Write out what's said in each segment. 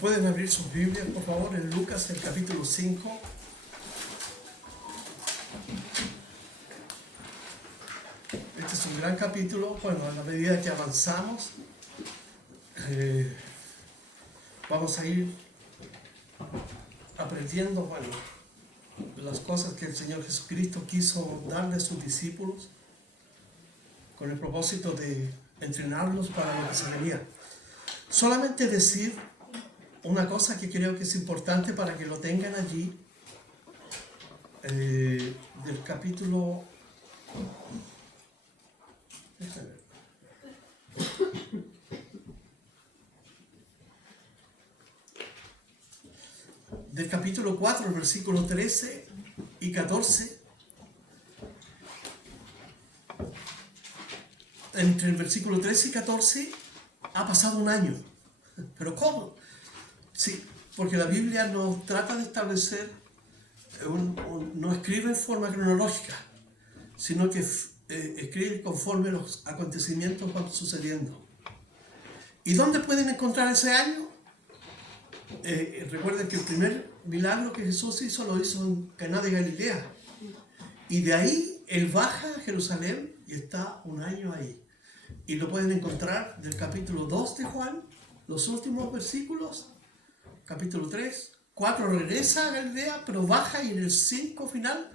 Pueden abrir sus Biblias, por favor, en Lucas, el capítulo 5. Este es un gran capítulo. Bueno, a la medida que avanzamos, vamos a ir aprendiendo, las cosas que el Señor Jesucristo quiso darle a sus discípulos con el propósito de entrenarlos para lo que se venía. Solamente decir una cosa que creo que es importante para que lo tengan allí, del capítulo... del capítulo 4, el versículo 13 y 14. Entre el versículo 13 y 14 ha pasado un año. ¿Pero cómo? Sí, porque la Biblia no trata de establecer, no escribe en forma cronológica, sino que escribe conforme los acontecimientos van sucediendo. ¿Y dónde pueden encontrar ese año? Recuerden que el primer milagro que Jesús hizo lo hizo en Caná de Galilea. Y de ahí Él baja a Jerusalén y está un año ahí. Y lo pueden encontrar del capítulo 2 de Juan, los últimos versículos, capítulo 3, 4 regresa a Galilea, pero baja y en el 5 final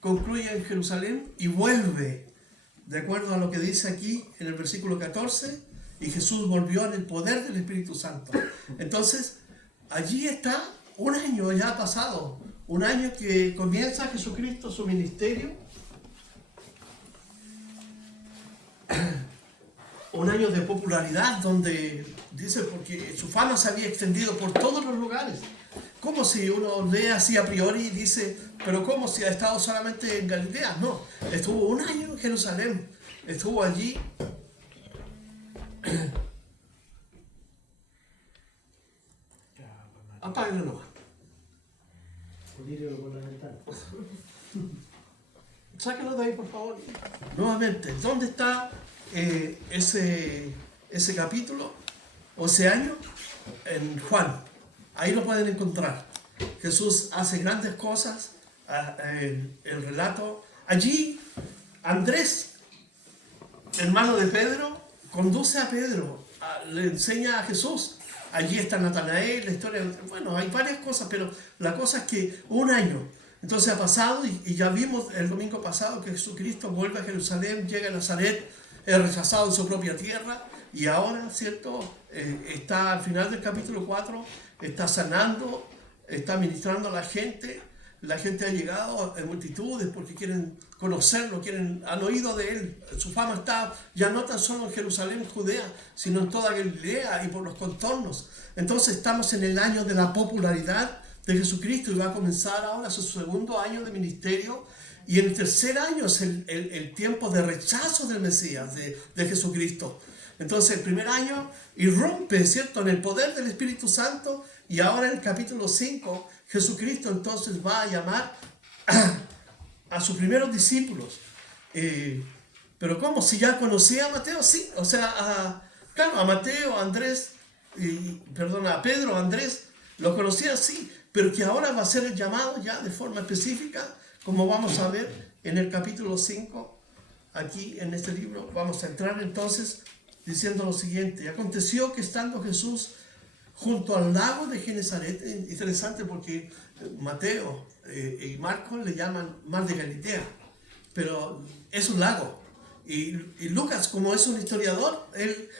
concluye en Jerusalén y vuelve, de acuerdo a lo que dice aquí en el versículo 14, y Jesús volvió en el poder del Espíritu Santo. Entonces, allí está un año ya pasado, un año que comienza Jesucristo su ministerio, un año de popularidad donde, dice, porque su fama se había extendido por todos los lugares. Como si uno lee así a priori y dice, pero ¿cómo si ha estado solamente en Galilea? No, estuvo un año en Jerusalén, estuvo allí. Apáguenlo nomás. Sáquenlo de ahí, por favor. Nuevamente, ¿dónde está ese capítulo o ese año? En Juan. Ahí lo pueden encontrar. Jesús hace grandes cosas. El relato. Allí, Andrés, hermano de Pedro, conduce a Pedro, le enseña a Jesús. Allí está Natanael, la historia. Bueno, hay varias cosas, pero la cosa es que un año. Entonces ha pasado y ya vimos el domingo pasado que Jesucristo vuelve a Jerusalén, llega a Nazaret, es rechazado en su propia tierra y ahora, ¿cierto? Está al final del capítulo 4, está sanando, está ministrando a la gente ha llegado en multitudes porque quieren conocerlo, han oído de él, su fama está ya no tan solo en Jerusalén, Judea, sino en toda Galilea y por los contornos. Entonces estamos en el año de la popularidad de Jesucristo y va a comenzar ahora su segundo año de ministerio, y en el tercer año es el tiempo de rechazo del Mesías, de Jesucristo. Entonces el primer año irrumpe, ¿cierto?, en el poder del Espíritu Santo, y ahora en el capítulo 5 Jesucristo entonces va a llamar a sus primeros discípulos. Pero ¿cómo? Si ya conocía a Mateo, sí, o sea, claro, a Mateo, a Andrés, a Pedro, a Andrés, lo conocía, sí, pero que ahora va a ser el llamado ya de forma específica, como vamos a ver en el capítulo 5, aquí en este libro. Vamos a entrar entonces diciendo lo siguiente: aconteció que estando Jesús junto al lago de Genesaret, interesante porque Mateo y Marcos le llaman Mar de Galilea, pero es un lago, y Lucas, como es un historiador, él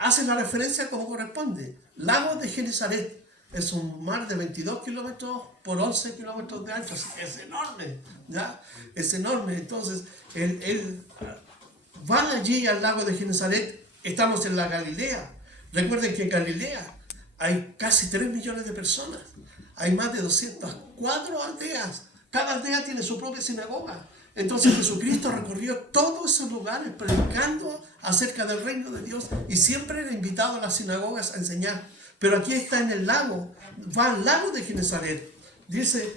hace la referencia como corresponde. Lago de Genesaret es un mar de 22 kilómetros por 11 kilómetros de ancho, es enorme, ¿ya? Es enorme. Entonces, él van allí al lago de Genesaret. Estamos en la Galilea. Recuerden que en Galilea hay casi 3 millones de personas. Hay más de 204 aldeas. Cada aldea tiene su propia sinagoga. Entonces Jesucristo recorrió todos esos lugares predicando acerca del reino de Dios, y siempre era invitado a las sinagogas a enseñar. Pero aquí está en el lago, va al lago de Genesaret. Dice,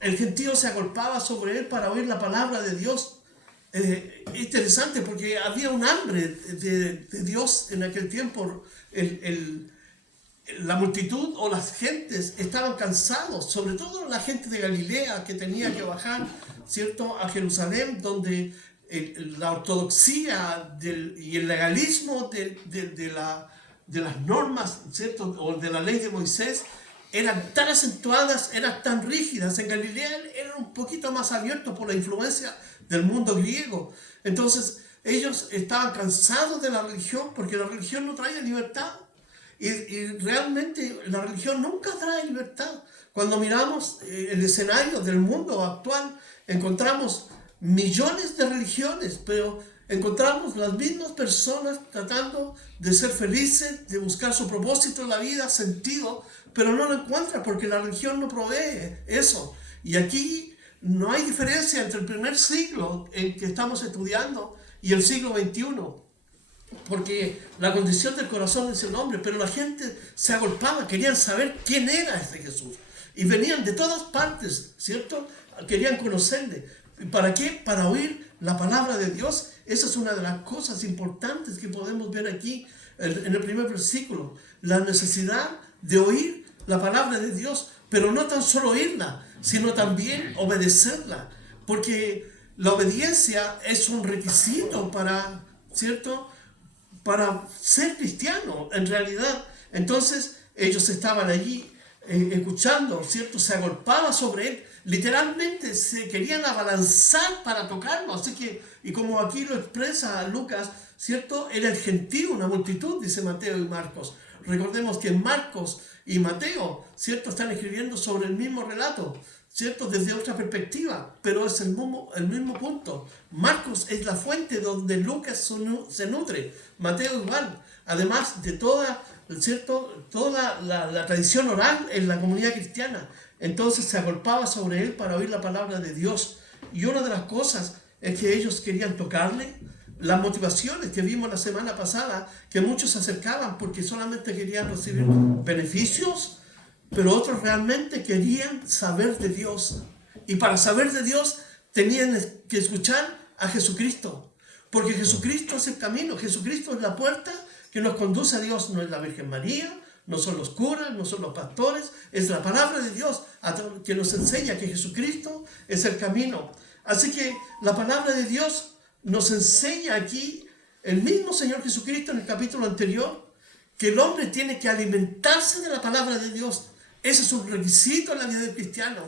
el gentío se agolpaba sobre él para oír la palabra de Dios. interesante porque había un hambre de Dios en aquel tiempo. La multitud o las gentes estaban cansados, sobre todo la gente de Galilea que tenía que bajar, ¿cierto?, a Jerusalén, donde la ortodoxia y el legalismo de las normas, ¿cierto?, o de la ley de Moisés eran tan acentuadas, eran tan rígidas. En Galilea eran un poquito más abiertos por la influencia del mundo griego. Entonces ellos estaban cansados de la religión, porque la religión no trae libertad. Y realmente la religión nunca trae libertad. Cuando miramos el escenario del mundo actual, encontramos millones de religiones, pero encontramos las mismas personas tratando de ser felices, de buscar su propósito en la vida, sentido, pero no lo encuentran porque la religión no provee eso. Y aquí no hay diferencia entre el primer siglo en que estamos estudiando y el siglo XXI. Porque la condición del corazón es el hombre, pero la gente se agolpaba, querían saber quién era este Jesús. Y venían de todas partes, ¿cierto? Querían conocerle. ¿Para qué? Para oír la palabra de Dios. Esa es una de las cosas importantes que podemos ver aquí en el primer versículo. La necesidad de oír la palabra de Dios, pero no tan solo oírla, sino también obedecerla. Porque la obediencia es un requisito para, ¿cierto?, para ser cristiano, en realidad. Entonces, ellos estaban allí escuchando, ¿cierto? Se agolpaba sobre él. Literalmente se querían abalanzar para tocarlo. Así que, y como aquí lo expresa Lucas, ¿cierto? Era el gentío, una multitud, dice Mateo y Marcos. Recordemos que Marcos y Mateo, ¿cierto?, están escribiendo sobre el mismo relato, ¿cierto?, desde otra perspectiva, pero es el mismo punto. Marcos es la fuente donde Lucas se nutre, Mateo igual, además de toda, ¿cierto?, toda la tradición oral en la comunidad cristiana. Entonces se agolpaba sobre él para oír la palabra de Dios. Y una de las cosas es que ellos querían tocarle. Las motivaciones que vimos la semana pasada, que muchos se acercaban porque solamente querían recibir beneficios, pero otros realmente querían saber de Dios. Y para saber de Dios tenían que escuchar a Jesucristo. Porque Jesucristo es el camino, Jesucristo es la puerta que nos conduce a Dios. No es la Virgen María, no son los curas, no son los pastores, es la palabra de Dios que nos enseña que Jesucristo es el camino. Así que la palabra de Dios nos enseña aquí el mismo Señor Jesucristo en el capítulo anterior, que el hombre tiene que alimentarse de la palabra de Dios. Ese es un requisito en la vida del cristiano.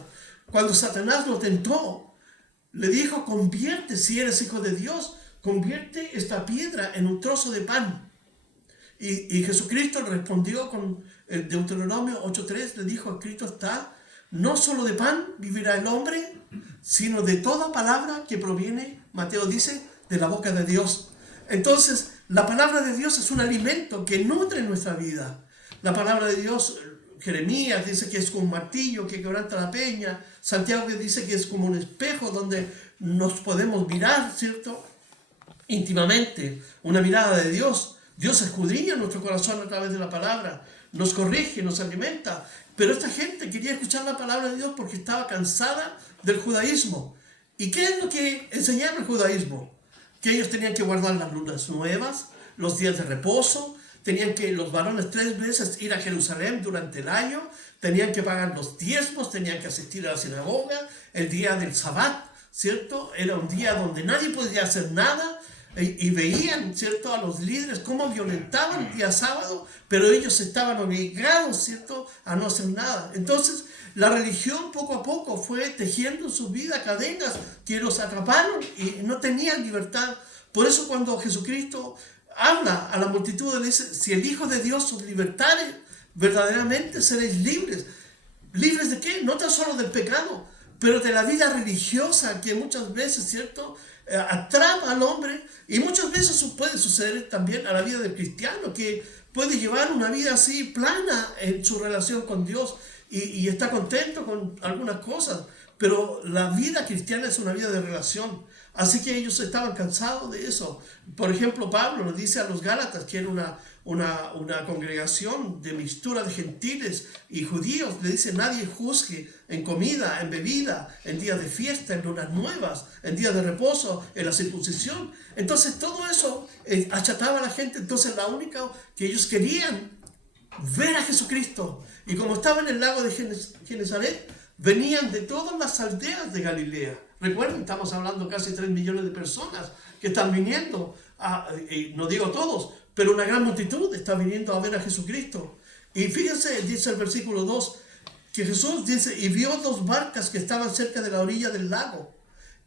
Cuando Satanás lo tentó, le dijo: convierte, si eres hijo de Dios, convierte esta piedra en un trozo de pan. Y Jesucristo respondió con el Deuteronomio 8:3, le dijo: escrito está, no solo de pan vivirá el hombre, sino de toda palabra que proviene, Mateo dice, de la boca de Dios. Entonces, la palabra de Dios es un alimento que nutre nuestra vida. La palabra de Dios, Jeremías dice que es como un martillo que quebranta la peña. Santiago dice que es como un espejo donde nos podemos mirar, ¿cierto?, íntimamente. Una mirada de Dios. Dios escudriña nuestro corazón a través de la palabra. Nos corrige, nos alimenta. Pero esta gente quería escuchar la palabra de Dios porque estaba cansada del judaísmo. ¿Y qué es lo que enseñaba el judaísmo? Que ellos tenían que guardar las lunas nuevas, los días de reposo, tenían que los varones 3 veces ir a Jerusalén durante el año, tenían que pagar los diezmos, tenían que asistir a la sinagoga, el día del Sabbat, ¿cierto? Era un día donde nadie podía hacer nada. Y veían, ¿cierto?, a los líderes cómo violentaban el día sábado, pero ellos estaban obligados, ¿cierto?, a no hacer nada. Entonces, la religión poco a poco fue tejiendo en su vida cadenas que los atraparon y no tenían libertad. Por eso cuando Jesucristo habla a la multitud, le dice: si el Hijo de Dios os libertare, verdaderamente seréis libres. ¿Libres de qué? No tan solo del pecado, pero de la vida religiosa que muchas veces, ¿cierto?, atrapa al hombre. Y muchas veces puede suceder también a la vida del cristiano, que puede llevar una vida así plana en su relación con Dios y está contento con algunas cosas, pero la vida cristiana es una vida de relación. Así que ellos estaban cansados de eso. Por ejemplo, Pablo le dice a los Gálatas, que era una congregación de mixtura de gentiles y judíos, le dice: nadie juzgue en comida, en bebida, en días de fiesta, en lunas nuevas, en días de reposo, en la circuncisión. Entonces todo eso achataba a la gente. Entonces la única que ellos querían ver a Jesucristo. Y como estaba en el lago de Genesaret, venían de todas las aldeas de Galilea. Recuerden, estamos hablando casi 3 millones de personas que están viniendo, no digo todos, pero una gran multitud está viniendo a ver a Jesucristo. Y fíjense, dice el versículo 2, que Jesús dice: y vio 2 barcas que estaban cerca de la orilla del lago,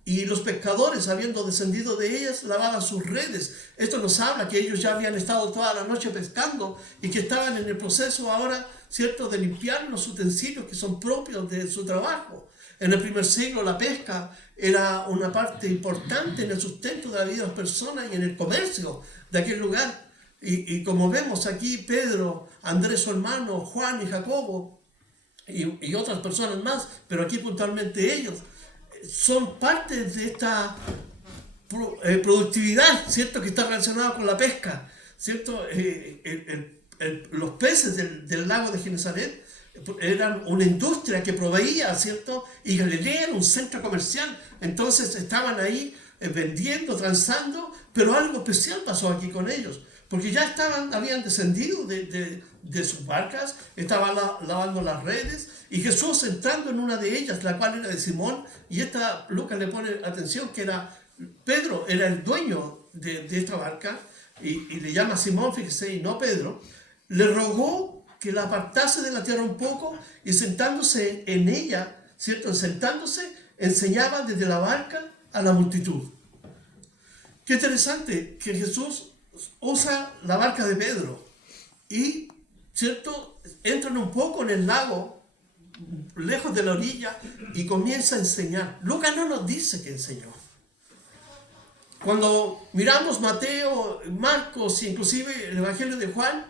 y los pescadores, habiendo descendido de ellas, lavaban sus redes. Esto nos habla que ellos ya habían estado toda la noche pescando y que estaban en el proceso ahora, ¿cierto?, de limpiar los utensilios que son propios de su trabajo. En el primer siglo la pesca era una parte importante en el sustento de la vida de las personas y en el comercio de aquel lugar. Y como vemos aquí, Pedro, Andrés su hermano, Juan y Jacobo y otras personas más, pero aquí puntualmente ellos, son parte de esta productividad, ¿cierto?, que está relacionada con la pesca, ¿cierto? Los peces del lago de Genesaret eran una industria que proveía, ¿cierto? Y Galilea era un centro comercial. Entonces estaban ahí vendiendo, transando, pero algo especial pasó aquí con ellos, porque ya habían descendido de sus barcas, estaban lavando las redes, y Jesús, entrando en una de ellas, la cual era de Simón, y Lucas le pone atención que Pedro era el dueño de esta barca, y le llama Simón, fíjese, y no Pedro, le rogó que la apartase de la tierra un poco, y sentándose en ella, ¿cierto? Sentándose, enseñaba desde la barca a la multitud. Qué interesante que Jesús usa la barca de Pedro y, ¿cierto?, entran un poco en el lago, lejos de la orilla, y comienza a enseñar. Lucas no nos dice que enseñó. Cuando miramos Mateo, Marcos e inclusive el Evangelio de Juan,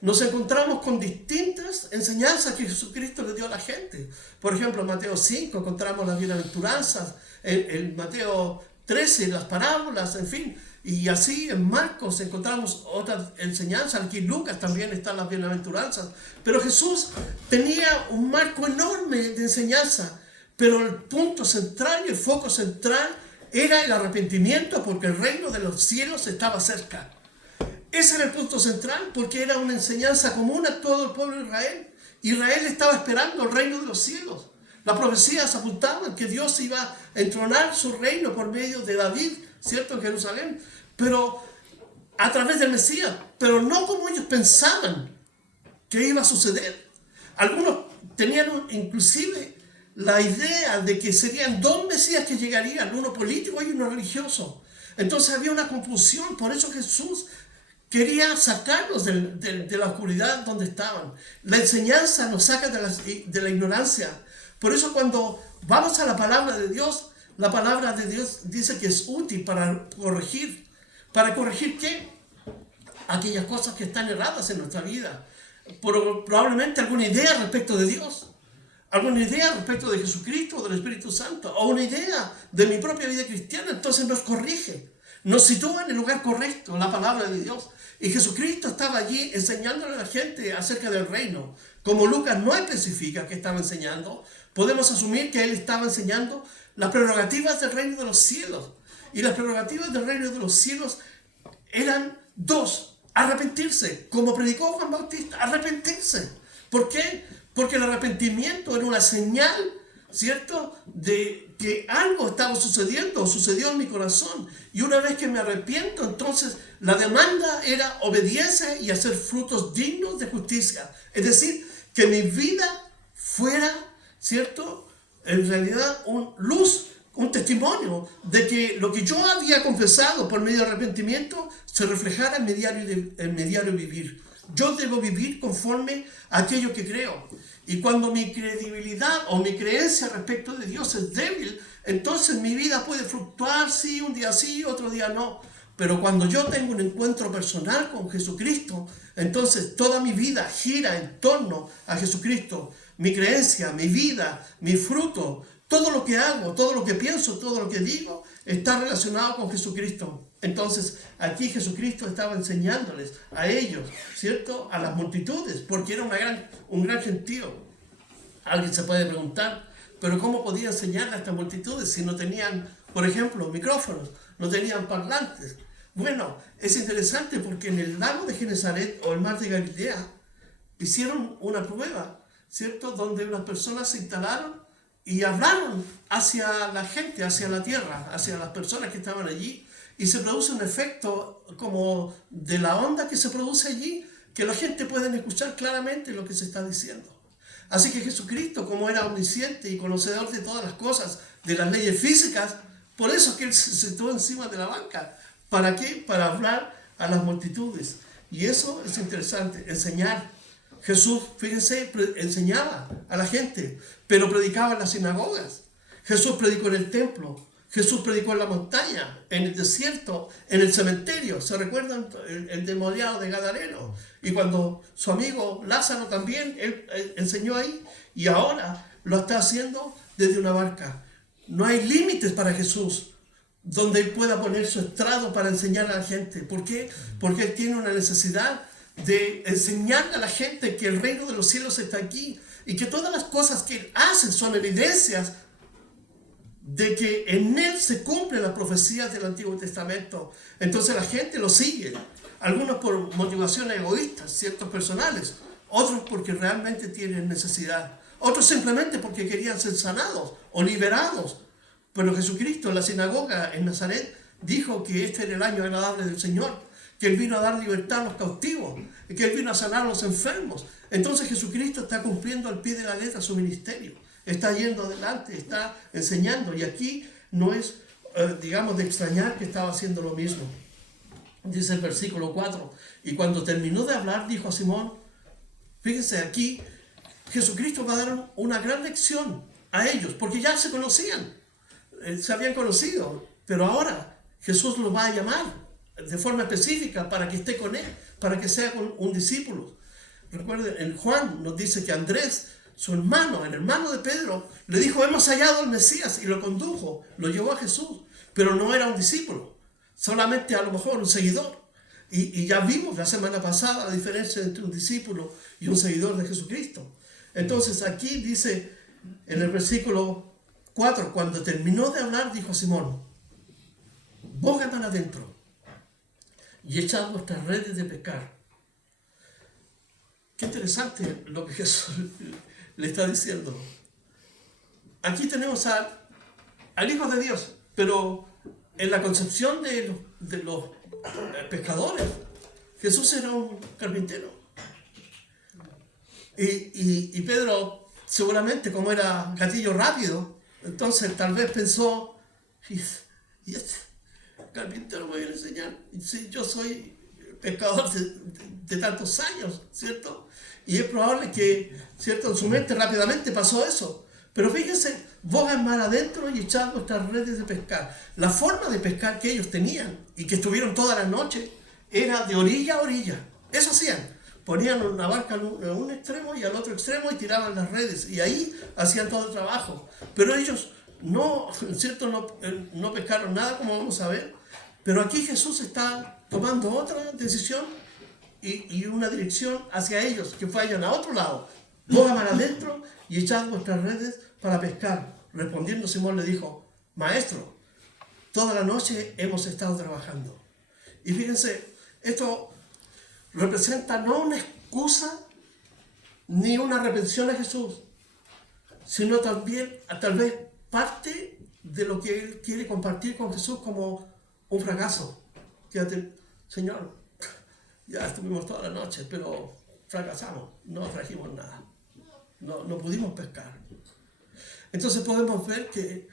nos encontramos con distintas enseñanzas que Jesucristo le dio a la gente. Por ejemplo, en Mateo 5 encontramos las bienaventuranzas, en Mateo 13 las parábolas, en fin. Y así en Marcos encontramos otras enseñanzas. Aquí en Lucas también están las bienaventuranzas. Pero Jesús tenía un marco enorme de enseñanza. Pero el punto central y el foco central era el arrepentimiento, porque el reino de los cielos estaba cerca. Ese era el punto central, porque era una enseñanza común a todo el pueblo de Israel. Israel estaba esperando el reino de los cielos. Las profecías apuntaban que Dios iba a entronar su reino por medio de David, ¿cierto?, en Jerusalén, pero a través del Mesías, pero no como ellos pensaban que iba a suceder. Algunos tenían inclusive la idea de que serían 2 Mesías que llegarían, uno político y uno religioso. Entonces había una confusión. Por eso Jesús quería sacarlos de la oscuridad donde estaban. La enseñanza nos saca de la ignorancia. Por eso cuando vamos a la palabra de Dios, la palabra de Dios dice que es útil para corregir. ¿Para corregir qué? Aquellas cosas que están erradas en nuestra vida. Probablemente alguna idea respecto de Dios, alguna idea respecto de Jesucristo o del Espíritu Santo, o una idea de mi propia vida cristiana. Entonces nos corrige, nos sitúa en el lugar correcto, la palabra de Dios. Y Jesucristo estaba allí enseñándole a la gente acerca del reino. Como Lucas no especifica qué estaba enseñando, podemos asumir que él estaba enseñando las prerrogativas del reino de los cielos. Y las prerrogativas del reino de los cielos eran 2. Arrepentirse, como predicó Juan Bautista, arrepentirse. ¿Por qué? Porque el arrepentimiento era una señal, ¿cierto?, de que algo estaba sucediendo o sucedió en mi corazón. Y una vez que me arrepiento, entonces la demanda era obediencia y hacer frutos dignos de justicia. Es decir, que mi vida fuera, ¿cierto?, en realidad un testimonio de que lo que yo había confesado por medio de arrepentimiento se reflejara en mi diario vivir. Yo debo vivir conforme a aquello que creo. Y cuando mi credibilidad o mi creencia respecto de Dios es débil, entonces mi vida puede fluctuar, un día sí, otro día no. Pero cuando yo tengo un encuentro personal con Jesucristo, entonces toda mi vida gira en torno a Jesucristo. Mi creencia, mi vida, mi fruto, todo lo que hago, todo lo que pienso, todo lo que digo, está relacionado con Jesucristo. Entonces, aquí Jesucristo estaba enseñándoles a ellos, ¿cierto? A las multitudes, porque era un gran gentío. Alguien se puede preguntar, pero ¿cómo podía enseñarle a estas multitudes si no tenían, por ejemplo, micrófonos, no tenían parlantes? Bueno, es interesante porque en el lago de Genesaret o el mar de Galilea hicieron una prueba, ¿cierto? Donde las personas se instalaron y hablaron hacia la gente, hacia la tierra, hacia las personas que estaban allí, y se produce un efecto como de la onda que se produce allí, que la gente puede escuchar claramente lo que se está diciendo. Así que Jesucristo, como era omnisciente y conocedor de todas las cosas, de las leyes físicas, por eso es que Él se sentó encima de la banca. ¿Para qué? Para hablar a las multitudes. Y eso es interesante, enseñar. Jesús, fíjense, enseñaba a la gente, pero predicaba en las sinagogas. Jesús predicó en el templo. Jesús predicó en la montaña, en el desierto, en el cementerio. ¿Se recuerdan el endemoniado de Gadareno? Y cuando su amigo Lázaro también, él enseñó ahí. Y ahora lo está haciendo desde una barca. No hay límites para Jesús donde Él pueda poner su estrado para enseñar a la gente. ¿Por qué? Porque Él tiene una necesidad de enseñarle a la gente que el reino de los cielos está aquí y que todas las cosas que Él hace son evidencias de que en Él se cumplen las profecías del Antiguo Testamento. Entonces la gente lo sigue, algunos por motivaciones egoístas, ciertos personales, otros porque realmente tienen necesidad, otros simplemente porque querían ser sanados o liberados. Pero Jesucristo en la sinagoga en Nazaret dijo que este era el año agradable del Señor, que Él vino a dar libertad a los cautivos, que Él vino a sanar a los enfermos. Entonces Jesucristo está cumpliendo al pie de la letra su ministerio. Está yendo adelante, está enseñando. Y aquí no es, digamos, de extrañar que estaba haciendo lo mismo. Dice el versículo 4. Y cuando terminó de hablar, dijo a Simón, fíjense aquí, Jesucristo va a dar una gran lección a ellos, porque ya se conocían, se habían conocido, pero ahora Jesús los va a llamar de forma específica para que esté con Él, para que sea un discípulo. Recuerden, en Juan nos dice que Andrés, su hermano, el hermano de Pedro, le dijo, hemos hallado al Mesías, y lo condujo, lo llevó a Jesús, pero no era un discípulo, solamente a lo mejor un seguidor. Y ya vimos la semana pasada la diferencia entre un discípulo y un seguidor de Jesucristo. Entonces aquí dice en el versículo 4, cuando terminó de hablar, dijo a Simón, boga para adentro y echad vuestras redes de pescar. Qué interesante lo que Jesús le está diciendo. Aquí tenemos al Hijo de Dios, pero en la concepción de los pescadores, Jesús era un carpintero. Y Pedro, seguramente, como era gatillo rápido, entonces tal vez pensó, ¿y este carpintero me viene a enseñar? Sí, yo soy pescador de tantos años, ¿cierto? Y es probable que, ¿cierto?, en su mente rápidamente pasó eso. Pero fíjense, bogan mar adentro y echad vuestras redes de pescar. La forma de pescar que ellos tenían y que estuvieron toda la noche era de orilla a orilla. Eso hacían. Ponían una barca en un extremo y al otro extremo y tiraban las redes. Y ahí hacían todo el trabajo. Pero ellos no, ¿cierto?, no pescaron nada, como vamos a ver. Pero aquí Jesús está tomando otra decisión y una dirección hacia ellos, que vayan a otro lado. Bogan mar adentro y echad vuestras redes para pescar. Respondiendo Simón le dijo, maestro, toda la noche hemos estado trabajando. Y fíjense, esto representa no una excusa ni una reprensión a Jesús, sino también tal vez parte de lo que Él quiere compartir con Jesús como un fracaso. Fíjate, Señor, ya estuvimos toda la noche, pero fracasamos, no trajimos nada, no pudimos pescar. Entonces podemos ver que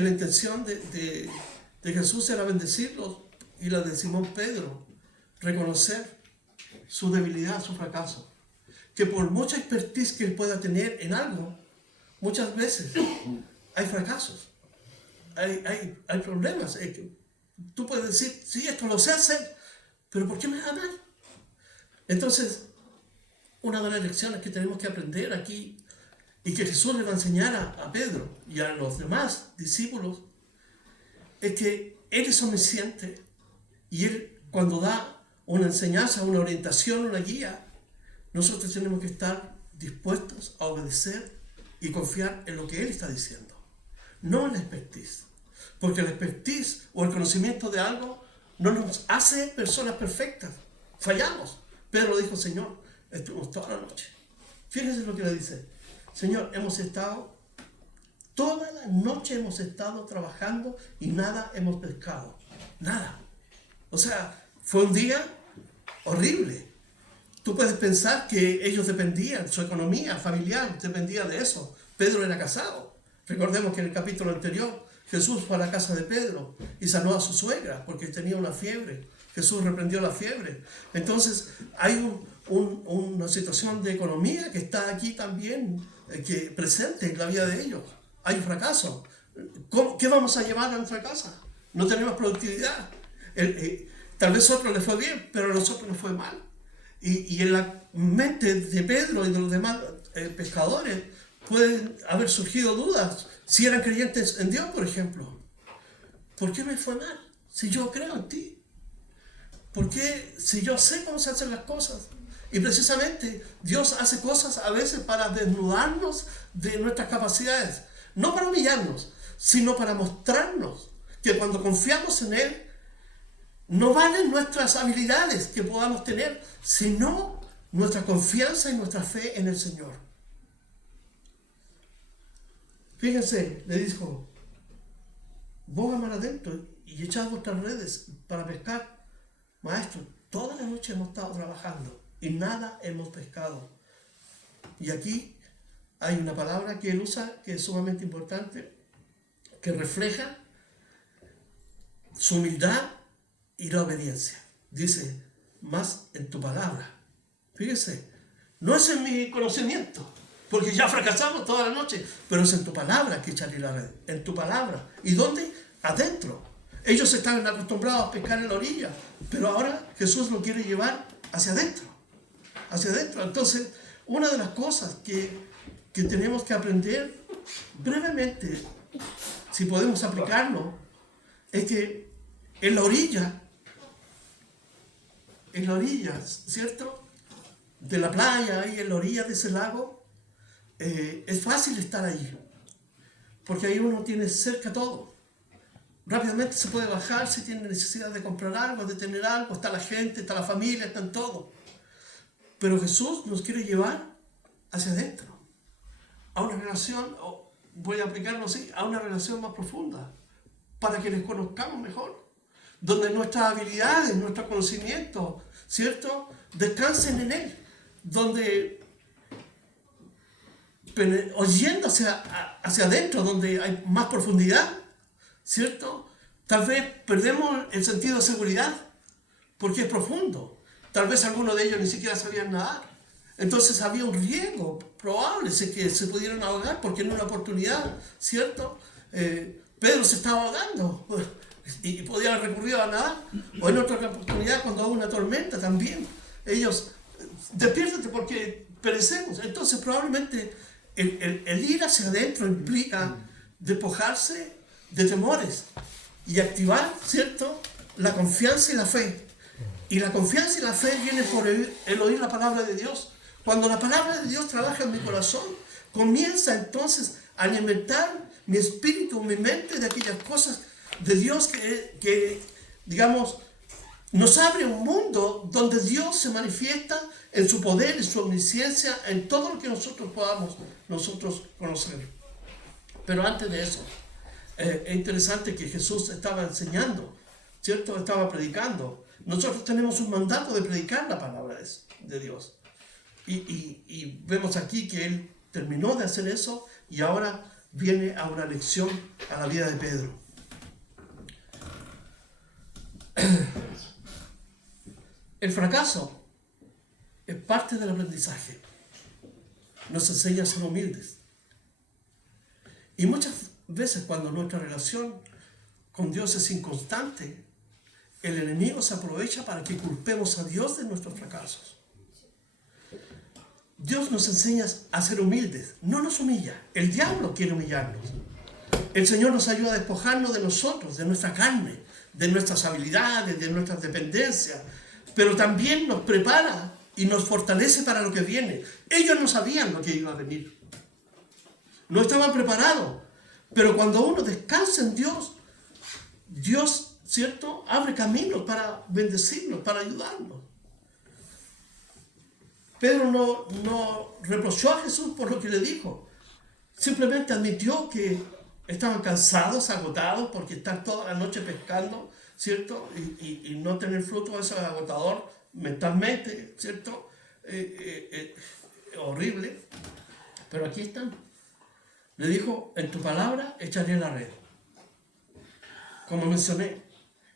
la intención de Jesús era bendecirlos, y la de Simón Pedro, reconocer su debilidad, su fracaso. Que por mucha expertise que él pueda tener en algo, muchas veces hay fracasos, hay problemas. Tú puedes decir, sí, esto lo sé hacer, pero ¿por qué me da mal? Entonces, una de las lecciones que tenemos que aprender aquí, y que Jesús le va a enseñar a Pedro y a los demás discípulos, es que Él es omnisciente y Él, cuando da una enseñanza, una orientación, una guía, nosotros tenemos que estar dispuestos a obedecer y confiar en lo que Él está diciendo, no en la expertise, porque la expertise o el conocimiento de algo no nos hace personas perfectas. Fallamos. Pedro dijo: Señor, estuvimos toda la noche. Fíjense lo que le dice: Señor, toda la noche hemos estado trabajando y nada hemos pescado. Nada. O sea, fue un día horrible. Tú puedes pensar que ellos dependían, su economía familiar dependía de eso. Pedro era casado. Recordemos que en el capítulo anterior Jesús fue a la casa de Pedro y sanó a su suegra porque tenía una fiebre. Jesús reprendió la fiebre. Entonces hay una situación de economía que está aquí también presente en la vida de ellos. Hay un fracaso. ¿Qué vamos a llevar a nuestra casa? No tenemos productividad. Tal vez a otros les fue bien, pero a nosotros nos fue mal. Y en la mente de Pedro y de los demás pescadores pueden haber surgido dudas. Si eran creyentes en Dios, por ejemplo, ¿por qué me fue mal? Si yo creo en ti. ¿Por qué? Si yo sé cómo se hacen las cosas. Y precisamente Dios hace cosas a veces para desnudarnos de nuestras capacidades. No para humillarnos, sino para mostrarnos que cuando confiamos en Él, no valen nuestras habilidades que podamos tener, sino nuestra confianza y nuestra fe en el Señor. Fíjense, le dijo: boga mar adentro y echad vuestras redes para pescar. Maestro, toda la noche hemos estado trabajando y nada hemos pescado. Y aquí hay una palabra que él usa que es sumamente importante, que refleja su humildad y la obediencia. Dice: más en tu palabra. Fíjese, no es en mi conocimiento, porque ya fracasamos toda la noche, pero es en tu palabra que echaré la red, en tu palabra. ¿Y dónde? Adentro. Ellos estaban acostumbrados a pescar en la orilla, pero ahora Jesús lo quiere llevar hacia adentro. Hacia adentro. Entonces, una de las cosas que tenemos que aprender brevemente, si podemos aplicarlo, es que en la orilla, ¿cierto?, de la playa, ahí en la orilla de ese lago, es fácil estar ahí, porque ahí uno tiene cerca todo. Rápidamente se puede bajar si tiene necesidad de comprar algo, de tener algo, está la gente, está la familia, está en todo. Pero Jesús nos quiere llevar hacia adentro, a una relación, voy a aplicarlo así, a una relación más profunda, para que les conozcamos mejor, donde nuestras habilidades, nuestro conocimiento, ¿cierto?, descansen en Él, donde oyendo hacia adentro, donde hay más profundidad, ¿cierto? Tal vez perdemos el sentido de seguridad, porque es profundo. Tal vez algunos de ellos ni siquiera sabían nadar. Entonces había un riesgo probable que se pudieran ahogar, porque en una oportunidad, ¿cierto?, Pedro se estaba ahogando y podía haber recurrido a nadar. O en otra oportunidad, cuando hubo una tormenta también, ellos, despiértate porque perecemos. Entonces probablemente el ir hacia adentro implica despojarse de temores y activar, ¿cierto?, la confianza y la fe. Y la confianza y la fe vienen por el oír la palabra de Dios. Cuando la palabra de Dios trabaja en mi corazón, comienza entonces a alimentar mi espíritu, mi mente de aquellas cosas de Dios que digamos, nos abre un mundo donde Dios se manifiesta en su poder, en su omnisciencia, en todo lo que nosotros podamos conocer. Pero antes de eso, es interesante que Jesús estaba enseñando, ¿cierto? Estaba predicando. Nosotros tenemos un mandato de predicar la palabra de Dios. Y vemos aquí que Él terminó de hacer eso y ahora viene a una lección a la vida de Pedro. El fracaso es parte del aprendizaje. Nos enseña a ser humildes. Y muchas veces cuando nuestra relación con Dios es inconstante, el enemigo se aprovecha para que culpemos a Dios de nuestros fracasos. Dios nos enseña a ser humildes, no nos humilla. El diablo quiere humillarnos. El Señor nos ayuda a despojarnos de nosotros, de nuestra carne, de nuestras habilidades, de nuestras dependencias, pero también nos prepara y nos fortalece para lo que viene. Ellos no sabían lo que iba a venir. No estaban preparados. Pero cuando uno descansa en Dios, Dios, ¿cierto?, abre caminos para bendecirnos, para ayudarnos. Pedro no reprochó a Jesús por lo que le dijo. Simplemente admitió que estaban cansados, agotados, porque estar toda la noche pescando, ¿cierto? Y no tener fruto, eso es agotador mentalmente, ¿cierto? Horrible. Pero aquí están. Le dijo, en tu palabra echaré la red. Como mencioné,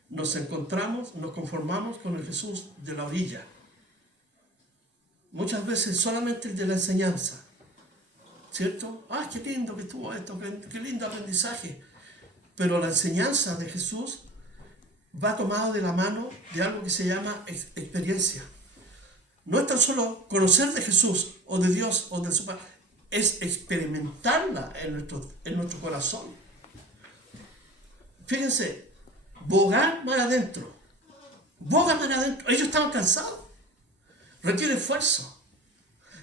nos conformamos con el Jesús de la orilla. Muchas veces solamente el de la enseñanza, ¿cierto? ¡Ay, qué lindo que estuvo esto! ¡Qué lindo aprendizaje! Pero la enseñanza de Jesús va tomada de la mano de algo que se llama experiencia. No es tan solo conocer de Jesús o de Dios o de su Padre, es experimentarla en nuestro corazón. Fíjense, bogar mar adentro. Ellos estaban cansados. Requiere esfuerzo.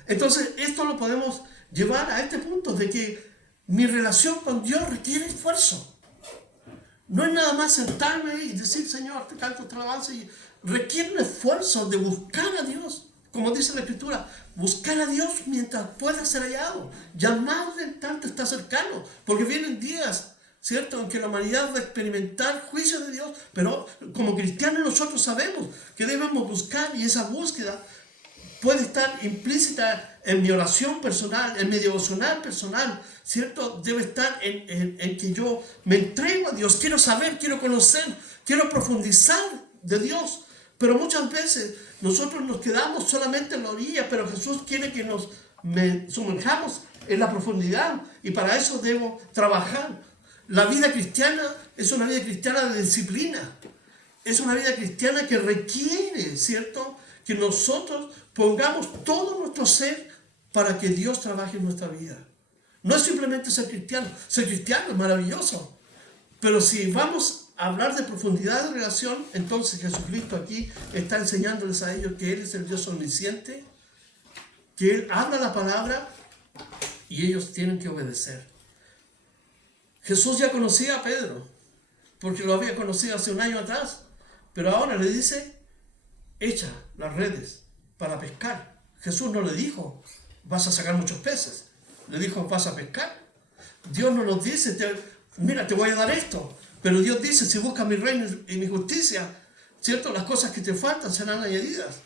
Entonces, esto lo podemos llevar a este punto de que mi relación con Dios requiere esfuerzo. No es nada más sentarme y decir, Señor, te canto esta alabanza. Requiere un esfuerzo de buscar a Dios. Como dice la Escritura, buscar a Dios mientras pueda ser hallado. Llamarle en tanto está cercano. Porque vienen días, ¿cierto?, en que la humanidad va a experimentar juicio de Dios. Pero como cristianos nosotros sabemos que debemos buscar, y esa búsqueda puede estar implícita en mi oración personal, en mi devocional personal, ¿cierto? Debe estar en que yo me entrego a Dios, quiero saber, quiero conocer, quiero profundizar de Dios. Pero muchas veces nosotros nos quedamos solamente en la orilla, pero Jesús quiere que nos sumerjamos en la profundidad, y para eso debo trabajar. La vida cristiana es una vida cristiana de disciplina. Es una vida cristiana que requiere, ¿cierto?, que nosotros pongamos todo nuestro ser para que Dios trabaje en nuestra vida. No es simplemente ser cristiano. Ser cristiano es maravilloso. Pero si vamos a hablar de profundidad de relación, entonces Jesucristo aquí está enseñándoles a ellos que Él es el Dios omnisciente, que Él habla la palabra y ellos tienen que obedecer. Jesús ya conocía a Pedro, porque lo había conocido hace un año atrás, pero ahora le dice, echa las redes para pescar. Jesús no le dijo, vas a sacar muchos peces. Le dijo, vas a pescar. Dios no nos dice, mira, te voy a dar esto. Pero Dios dice, si buscas mi reino y mi justicia, ¿cierto?, las cosas que te faltan serán añadidas.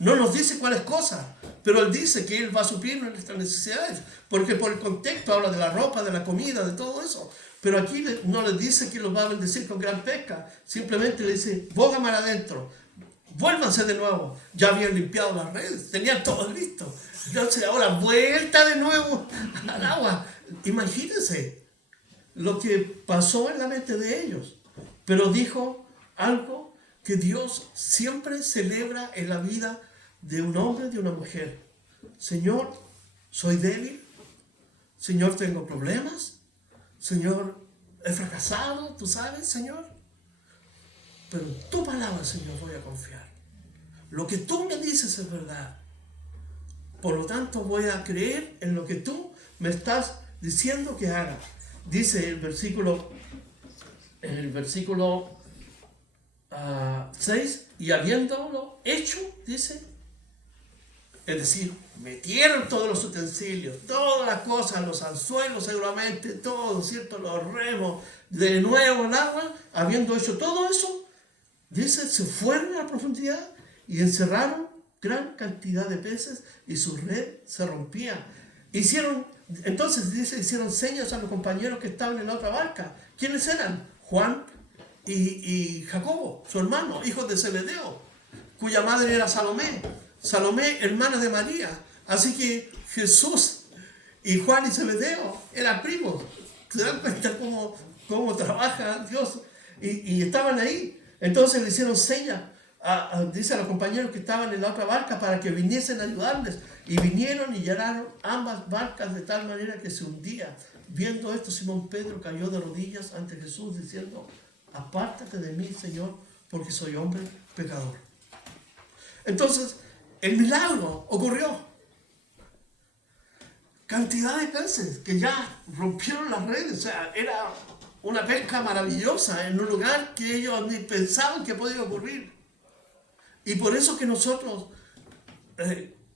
No nos dice cuáles cosas, pero Él dice que Él va a suplir nuestras necesidades. Porque por el contexto habla de la ropa, de la comida, de todo eso. Pero aquí no les dice que los va a bendecir con gran pesca. Simplemente le dice, boga mar adentro. Vuélvanse de nuevo. Ya habían limpiado las redes, tenían todo listo. Entonces ahora vuelta de nuevo al agua. Imagínense lo que pasó en la mente de ellos. Pero dijo algo que Dios siempre celebra en la vida de un hombre y de una mujer. Señor, soy débil. Señor, tengo problemas. Señor, he fracasado, tú sabes, Señor. Pero en tu palabra, Señor, voy a confiar. Lo que tú me dices es verdad. Por lo tanto, voy a creer en lo que tú me estás diciendo que haga. Dice en el versículo 6, y habiéndolo hecho, dice, es decir, metieron todos los utensilios, todas las cosas, los anzuelos seguramente, todo, ¿cierto?, los remos, de nuevo el agua, habiendo hecho todo eso, dice, se fueron a la profundidad y encerraron gran cantidad de peces y su red se rompía. Entonces dice, hicieron señas a los compañeros que estaban en la otra barca. ¿Quiénes eran? Juan y Jacobo, su hermano, hijos de Zebedeo, cuya madre era Salomé. Salomé, hermana de María. Así que Jesús y Juan y Zebedeo eran primos. ¿Se dan cuenta cómo trabaja Dios? Y estaban ahí. Entonces le hicieron señas dice a los compañeros que estaban en la otra barca para que viniesen a ayudarles. Y vinieron y llenaron ambas barcas de tal manera que se hundía. Viendo esto, Simón Pedro cayó de rodillas ante Jesús diciendo: apártate de mí, Señor, porque soy hombre pecador. Entonces, el milagro ocurrió. Cantidad de peces que ya rompieron las redes. O sea, era una pesca maravillosa en un lugar que ellos ni pensaban que podía ocurrir. Y por eso que nosotros,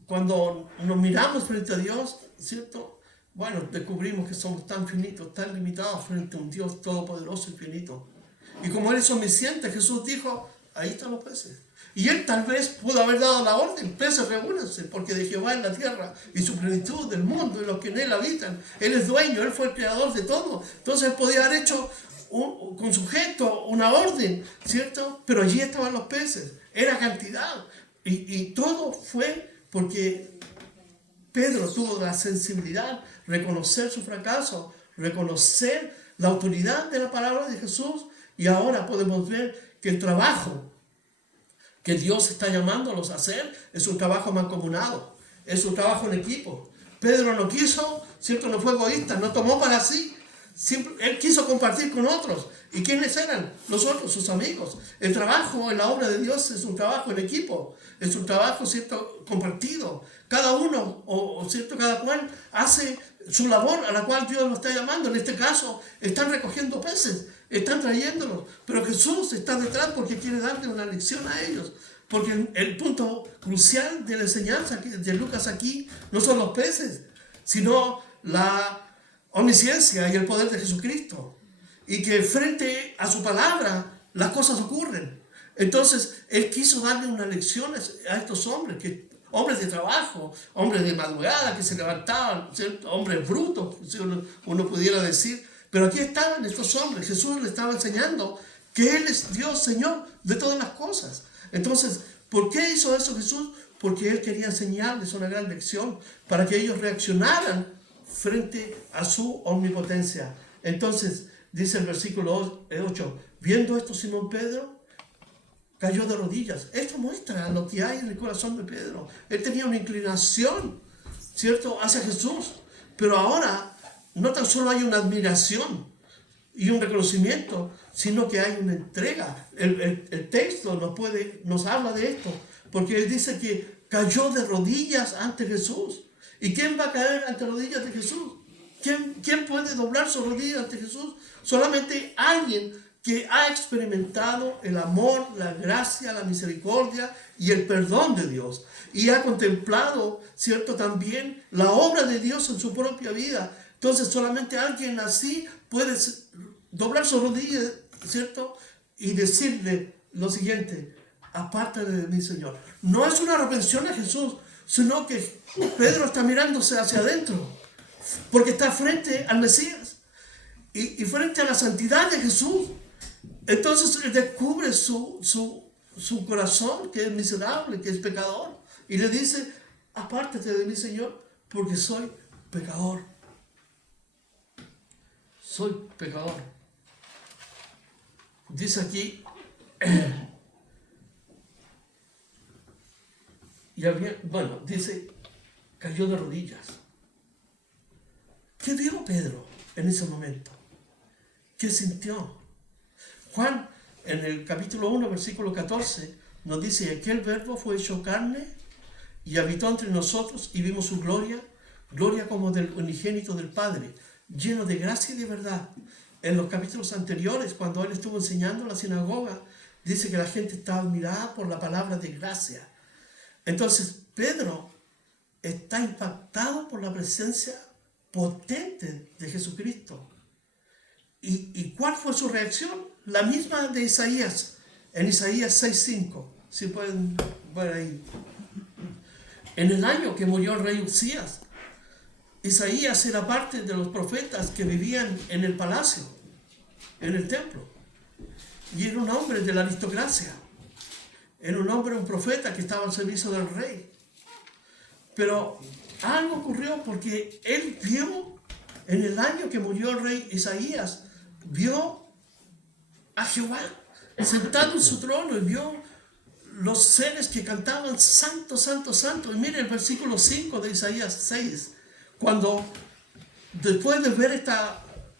cuando nos miramos frente a Dios, ¿cierto? Bueno, descubrimos que somos tan finitos, tan limitados frente a un Dios todopoderoso y finito. Y como Él es omnisciente, Jesús dijo: ahí están los peces. Y Él tal vez pudo haber dado la orden: peces, reúnanse, porque de Jehová es la tierra y su plenitud del mundo y los que en Él habitan. Él es dueño, Él fue el creador de todo. Entonces Él podía haber hecho con su gesto una orden, ¿cierto? Pero allí estaban los peces, era cantidad. Y todo fue porque Pedro tuvo la sensibilidad, reconocer su fracaso, reconocer la autoridad de la palabra de Jesús. Y ahora podemos ver que el trabajo que Dios está llamándolos a hacer es un trabajo mancomunado, es un trabajo en equipo. Pedro no quiso, ¿cierto? No fue egoísta, no tomó para sí. Él quiso compartir con otros. ¿Y quiénes eran? Los otros, sus amigos. El trabajo en la obra de Dios es un trabajo en equipo, es un trabajo, ¿cierto?, compartido. Cada uno, ¿cierto?, cada cual hace su labor a la cual Dios lo está llamando. En este caso, están recogiendo peces, están trayéndolos, pero Jesús está detrás porque quiere darle una lección a ellos. Porque el punto crucial de la enseñanza de Lucas aquí no son los peces, sino la omnisciencia y el poder de Jesucristo. Y que frente a su palabra las cosas ocurren. Entonces, Él quiso darle una lección a estos hombres, hombres de trabajo, hombres de madrugada que se levantaban, ¿cierto?, hombres brutos, si uno pudiera decir. Pero aquí estaban estos hombres. Jesús les estaba enseñando que Él es Dios, Señor de todas las cosas. Entonces, ¿por qué hizo eso Jesús? Porque Él quería enseñarles una gran lección para que ellos reaccionaran frente a su omnipotencia. Entonces, dice el versículo 8, viendo esto, Simón Pedro cayó de rodillas. Esto muestra lo que hay en el corazón de Pedro. Él tenía una inclinación, ¿cierto?, hacia Jesús. Pero ahora no tan solo hay una admiración y un reconocimiento, sino que hay una entrega. El texto nos habla de esto, porque Él dice que cayó de rodillas ante Jesús. ¿Y quién va a caer ante rodillas de Jesús? ¿Quién puede doblar sus rodillas ante Jesús? Solamente alguien que ha experimentado el amor, la gracia, la misericordia y el perdón de Dios. Y ha contemplado, ¿cierto?, también la obra de Dios en su propia vida. Entonces solamente alguien así puede doblar sus rodillas, ¿cierto?, y decirle lo siguiente: apártate de mí, Señor. No es una reprensión a Jesús, sino que Pedro está mirándose hacia adentro, porque está frente al Mesías y frente a la santidad de Jesús. Entonces él descubre su corazón, que es miserable, que es pecador, y le dice: apártate de mí, Señor, porque soy pecador. Soy pecador. Dice aquí, dice, cayó de rodillas. ¿Qué vio Pedro en ese momento? ¿Qué sintió? Juan, en el capítulo 1, versículo 14, nos dice: aquel verbo fue hecho carne y habitó entre nosotros y vimos su gloria, gloria como del unigénito del Padre, lleno de gracia y de verdad. En los capítulos anteriores, cuando Él estuvo enseñando en la sinagoga, dice que la gente estaba admirada por la palabra de gracia. Entonces, Pedro está impactado por la presencia potente de Jesucristo. ¿Y cuál fue su reacción? La misma de Isaías, en Isaías 6:5, si pueden ver ahí. En el año que murió el rey Uzías, Isaías era parte de los profetas que vivían en el palacio, en el templo. Y era un hombre de la aristocracia. Era un profeta que estaba al servicio del rey. Pero algo ocurrió porque él vio, en el año que murió el rey Isaías, vio a Jehová sentado en su trono y vio los seres que cantaban santo, santo, santo. Y mire el versículo 5 de Isaías 6, cuando después de ver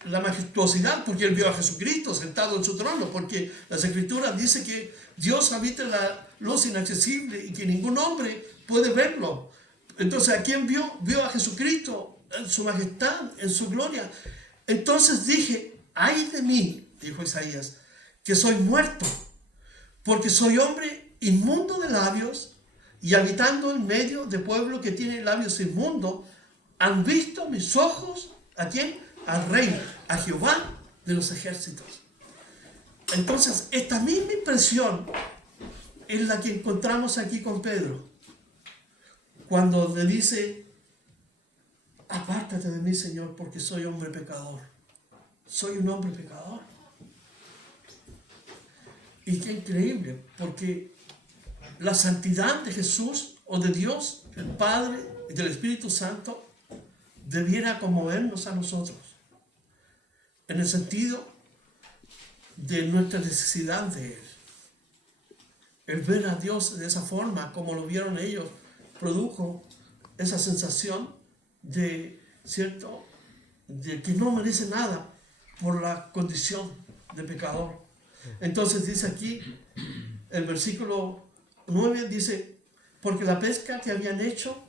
la majestuosidad, porque él vio a Jesucristo sentado en su trono, porque las Escrituras dicen que Dios habita en la luz inaccesible y que ningún hombre puede verlo. Entonces, ¿a quién vio? Vio a Jesucristo en su majestad, en su gloria. Entonces dije, ay de mí, dijo Isaías, que soy muerto, porque soy hombre inmundo de labios y habitando en medio de pueblo que tiene labios inmundos. Han visto mis ojos, ¿a quién? Al Rey, a Jehová de los ejércitos. Entonces, esta misma impresión es la que encontramos aquí con Pedro, cuando le dice, apártate de mí, Señor, porque soy hombre pecador. Soy un hombre pecador. Y qué increíble, porque la santidad de Jesús o de Dios, el Padre y del Espíritu Santo, debiera conmovernos a nosotros, en el sentido de nuestra necesidad de Él. El ver a Dios de esa forma, como lo vieron ellos, produjo esa sensación de, ¿cierto?, de que no merece nada por la condición de pecador. Entonces dice aquí, el versículo 9 dice, porque por la pesca que habían hecho,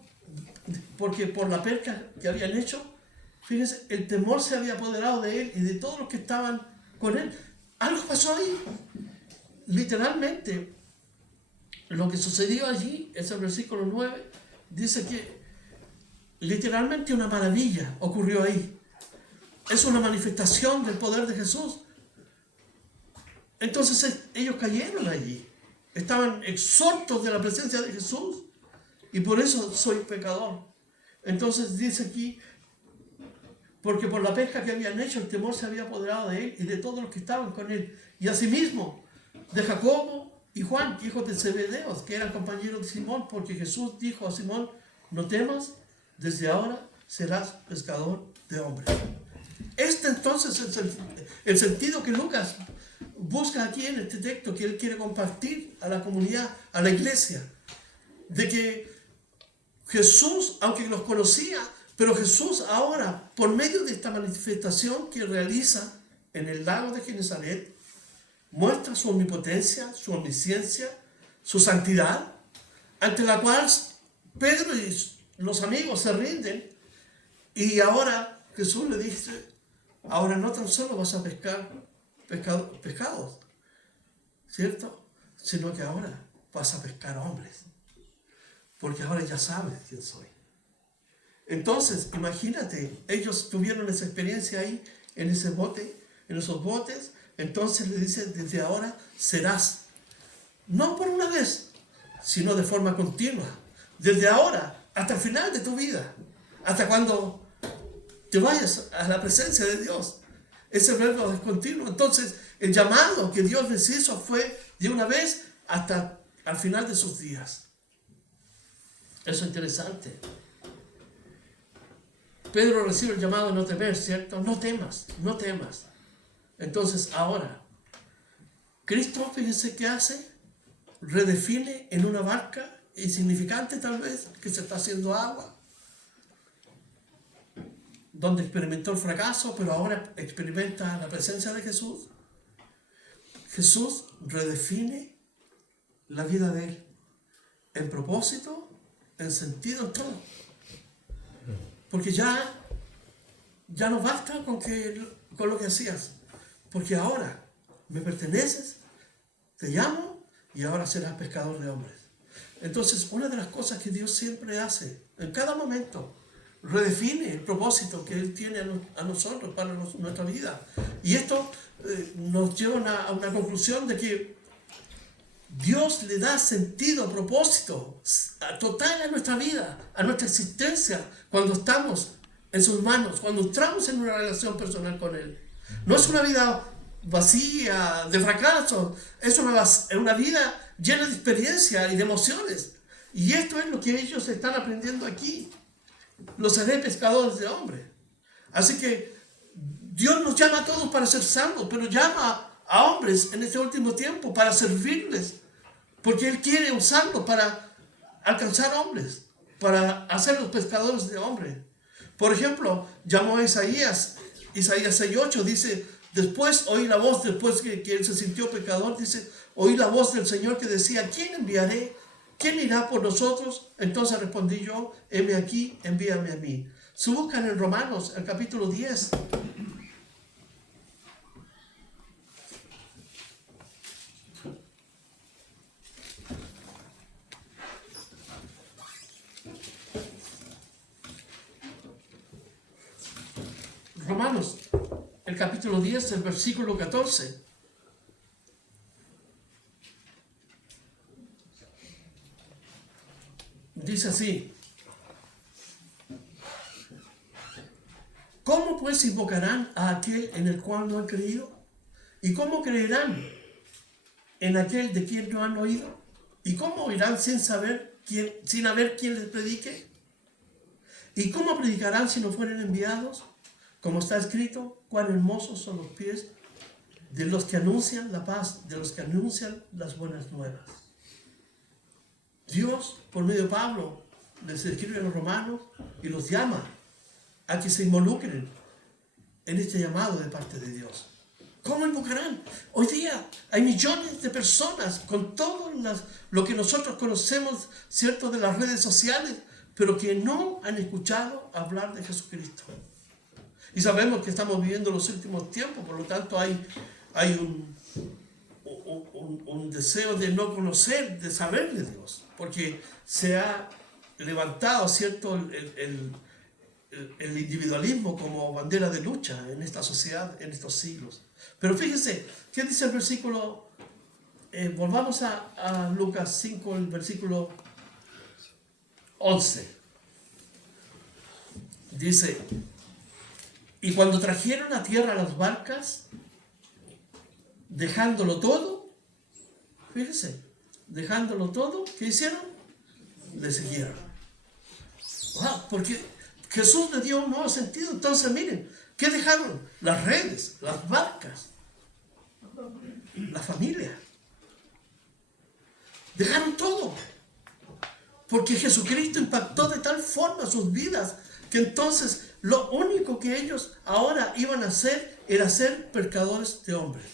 fíjense, el temor se había apoderado de él y de todos los que estaban con él. Algo pasó ahí. Literalmente, lo que sucedió allí, es el versículo 9, dice que literalmente una maravilla ocurrió ahí. Es una manifestación del poder de Jesús. Entonces ellos cayeron allí. Estaban exhortos de la presencia de Jesús. Y por eso soy pecador. Entonces dice aquí, porque por la pesca que habían hecho, el temor se había apoderado de él y de todos los que estaban con él. Y asimismo, de Jacobo y Juan, hijos de Zebedeo, que eran compañeros de Simón, porque Jesús dijo a Simón, no temas, desde ahora serás pescador de hombres. Este entonces es el sentido que Lucas busca aquí en este texto, que él quiere compartir a la comunidad, a la iglesia, de que Jesús, aunque los conocía, pero Jesús ahora, por medio de esta manifestación que realiza en el lago de Genesaret, muestra su omnipotencia, su omnisciencia, su santidad, ante la cual Pedro y los amigos se rinden. Y ahora Jesús le dice, ahora no tan solo vas a pescar pescados, ¿cierto? Sino que ahora vas a pescar hombres, porque ahora ya sabes quién soy. Entonces, imagínate, ellos tuvieron esa experiencia ahí, en esos botes, entonces le dice, desde ahora serás, no por una vez, sino de forma continua, desde ahora hasta el final de tu vida, hasta cuando te vayas a la presencia de Dios. Ese verbo es continuo. Entonces, el llamado que Dios les hizo fue de una vez hasta al final de sus días. Eso es interesante. Pedro recibe el llamado de no temer, ¿cierto? No temas, no temas. Entonces, ahora, Cristo, fíjense qué hace, redefine en una barca insignificante tal vez, que se está haciendo agua, donde experimentó el fracaso, pero ahora experimenta la presencia de Jesús. Jesús redefine la vida de él, en propósito, en sentido, en todo. Porque ya no basta con lo que hacías, porque ahora me perteneces, te llamo y ahora serás pescador de hombres. Entonces, una de las cosas que Dios siempre hace, en cada momento, redefine el propósito que Él tiene a nosotros para nuestra vida. Y esto nos lleva a una conclusión de que Dios le da sentido, propósito total a nuestra vida, a nuestra existencia, cuando estamos en sus manos, cuando entramos en una relación personal con Él. No es una vida vacía, de fracaso, es una vida llena de experiencia y de emociones. Y esto es lo que ellos están aprendiendo aquí. Los haré pescadores de hombres. Así que Dios nos llama a todos para ser salvos, pero llama a hombres en este último tiempo para servirles Porque Él quiere usarlo para alcanzar hombres, para hacer los pescadores de hombres. Por ejemplo, llamó a Isaías 6:8, dice, después oí la voz, después que él se sintió pecador, dice, oí la voz del Señor que decía, ¿quién enviaré? ¿Quién irá por nosotros? Entonces respondí yo, heme aquí, envíame a mí. Se buscan en Romanos, el capítulo 10. Romanos, el capítulo 10, el versículo 14. Dice así, ¿cómo pues invocarán a aquel en el cual no han creído? ¿Y cómo creerán en aquel de quien no han oído? ¿Y cómo oirán sin haber quien les predique? ¿Y cómo predicarán si no fueren enviados? Como está escrito, cuán hermosos son los pies de los que anuncian la paz, de los que anuncian las buenas nuevas. Dios, por medio de Pablo, les escribe a los romanos y los llama a que se involucren en este llamado de parte de Dios. ¿Cómo invocarán? Hoy día hay millones de personas con todo lo que nosotros conocemos, ¿cierto?, de las redes sociales, pero que no han escuchado hablar de Jesucristo. Y sabemos que estamos viviendo los últimos tiempos, por lo tanto hay un deseo de no conocer, de saber de Dios, porque se ha levantado, ¿cierto?, el individualismo como bandera de lucha en esta sociedad, en estos siglos. Pero fíjense, ¿qué dice el versículo? Volvamos a Lucas 5, el versículo 11. Dice, y cuando trajeron a tierra las barcas, dejándolo todo, fíjense, dejándolo todo, ¿qué hicieron? Le siguieron. Wow, porque Jesús le dio un nuevo sentido. Entonces miren, ¿qué dejaron? Las redes, las barcas, la familia. Dejaron todo. Porque Jesucristo impactó de tal forma sus vidas que entonces lo único que ellos ahora iban a hacer era ser pescadores de hombres.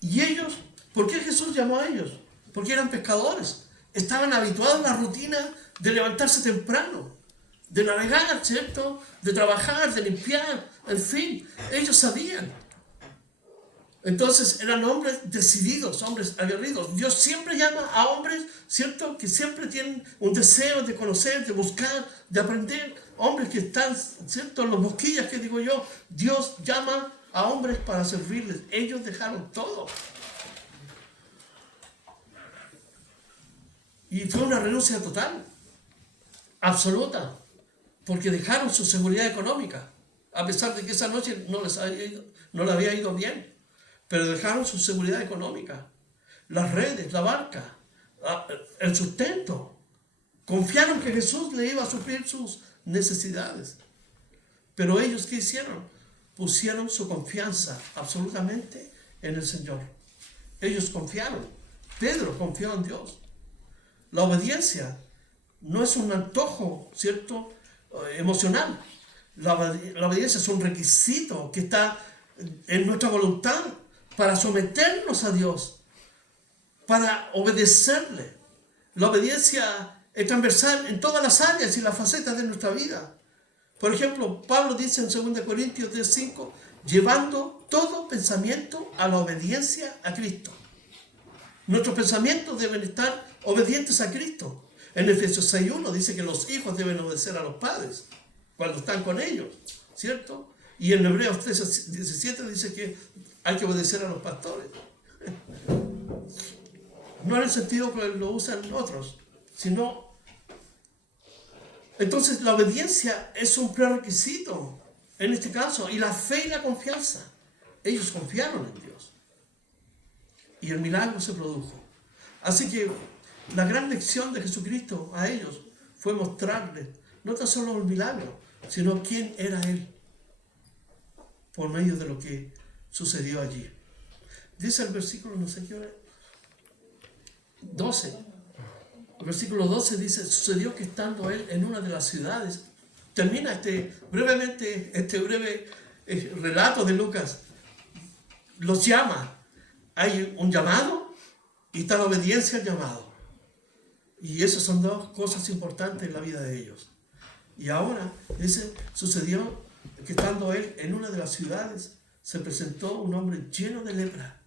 Y ellos, ¿por qué Jesús llamó a ellos? Porque eran pescadores. Estaban habituados a la rutina de levantarse temprano, de navegar, ¿cierto?, de trabajar, de limpiar, en fin, ellos sabían. Entonces eran hombres decididos, hombres aguerridos. Dios siempre llama a hombres, ¿cierto?, que siempre tienen un deseo de conocer, de buscar, de aprender. Hombres que están, ¿cierto?, en los bosquillas, que digo yo. Dios llama a hombres para servirles. Ellos dejaron todo. Y fue una renuncia total, absoluta, porque dejaron su seguridad económica, a pesar de que esa noche no le había ido bien, pero dejaron su seguridad económica, las redes, la barca, el sustento. Confiaron que Jesús le iba a suplir sus necesidades. Pero ellos, ¿qué hicieron? Pusieron su confianza absolutamente en el Señor. Ellos confiaron. Pedro confió en Dios. La obediencia no es un antojo, ¿cierto?, emocional. La obediencia es un requisito que está en nuestra voluntad para someternos a Dios, para obedecerle. La obediencia es transversal en todas las áreas y las facetas de nuestra vida. Por ejemplo, Pablo dice en 2 Corintios 10:5, llevando todo pensamiento a la obediencia a Cristo. Nuestros pensamientos deben estar obedientes a Cristo. En Efesios 6:1 dice que los hijos deben obedecer a los padres cuando están con ellos, ¿cierto? Y en Hebreos 13:17 dice que hay que obedecer a los pastores. No en el sentido que lo usan otros, sino... Entonces la obediencia es un prerequisito en este caso, y la fe y la confianza. Ellos confiaron en Dios y el milagro se produjo. Así que la gran lección de Jesucristo a ellos fue mostrarles no tan solo el milagro, sino quién era Él por medio de lo que sucedió allí. Dice el versículo, no sé qué hora, 12. El versículo 12 dice, sucedió que estando él en una de las ciudades, termina este breve relato de Lucas, los llama, hay un llamado y está la obediencia al llamado. Y esas son dos cosas importantes en la vida de ellos. Y ahora, dice, sucedió que estando él en una de las ciudades, se presentó un hombre lleno de lepra.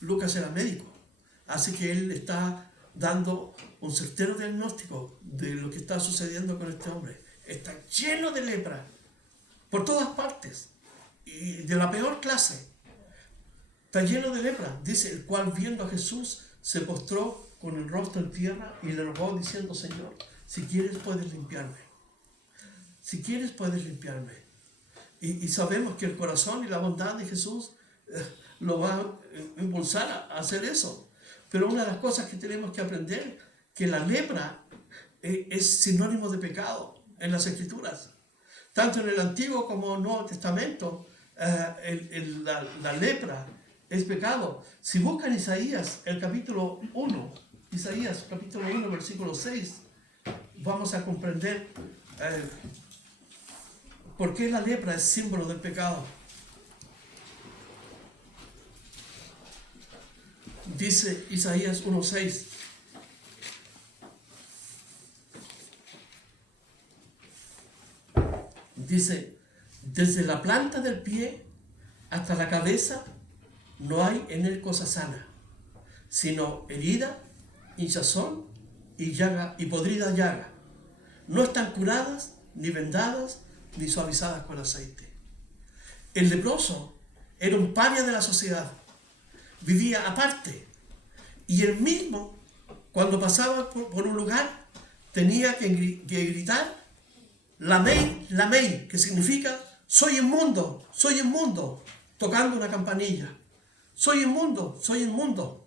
Lucas era médico, así que él está dando un certero diagnóstico de lo que está sucediendo con este hombre. Está lleno de lepra, por todas partes, y de la peor clase. Está lleno de lepra, dice, el cual viendo a Jesús se postró con el rostro en tierra y le rogó diciendo, Señor, si quieres puedes limpiarme. Si quieres puedes limpiarme. Y sabemos que el corazón y la bondad de Jesús lo va a impulsar a hacer eso. Pero una de las cosas que tenemos que aprender, que la lepra es sinónimo de pecado en las Escrituras. Tanto en el Antiguo como en el Nuevo Testamento, la lepra es pecado. Si buscan Isaías, el capítulo 1, Isaías capítulo 1, versículo 6, vamos a comprender por qué la lepra es símbolo del pecado. Dice Isaías 1:6. Dice, desde la planta del pie hasta la cabeza no hay en él cosa sana, sino herida, hinchazón y llaga y podrida llaga. No están curadas, ni vendadas, ni suavizadas con aceite. El leproso era un paria de la sociedad, vivía aparte, y él mismo, cuando pasaba por un lugar, tenía que gritar lamei, que significa soy inmundo, tocando una campanilla. Soy inmundo.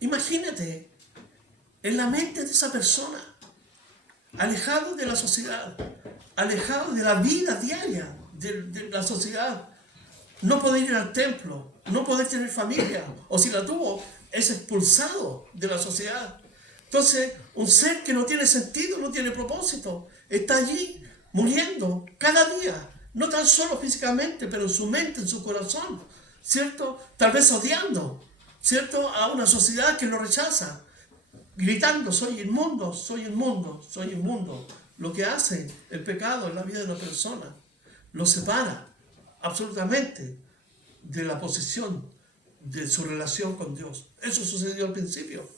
Imagínate en la mente de esa persona, alejado de la sociedad, alejado de la vida diaria de la sociedad, no poder ir al templo, no poder tener familia, o si la tuvo, es expulsado de la sociedad. Entonces, un ser que no tiene sentido, no tiene propósito, está allí muriendo cada día, no tan solo físicamente, pero en su mente, en su corazón, ¿cierto? Tal vez odiando, ¿cierto? A una sociedad que lo rechaza, gritando, soy inmundo. Lo que hace el pecado en la vida de una persona, lo separa absolutamente de la posición de su relación con Dios. Eso sucedió al principio.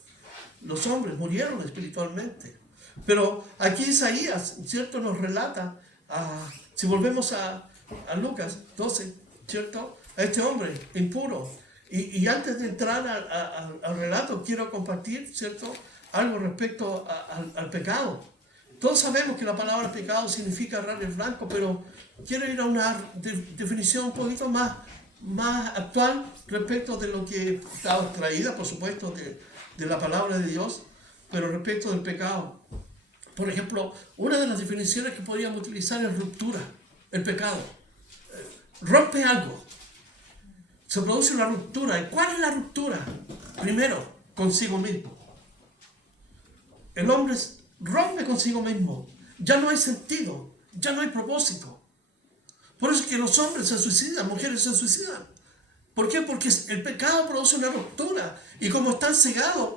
Los hombres murieron espiritualmente. Pero aquí Isaías, ¿cierto?, nos relata, si volvemos a Lucas 12, ¿cierto?, a este hombre impuro. Y antes de entrar al relato, quiero compartir, ¿cierto?, algo respecto al pecado. Todos sabemos que la palabra pecado significa errar el blanco, pero quiero ir a una definición un poquito más actual respecto de lo que está extraída, por supuesto, de la palabra de Dios, pero respecto del pecado. Por ejemplo, una de las definiciones que podríamos utilizar es ruptura, el pecado. Rompe algo. Se produce una ruptura. ¿Y cuál es la ruptura? Primero, consigo mismo. El hombre rompe consigo mismo. Ya no hay sentido, ya no hay propósito. Por eso es que los hombres se suicidan, mujeres se suicidan. ¿Por qué? Porque el pecado produce una ruptura. Y como están cegados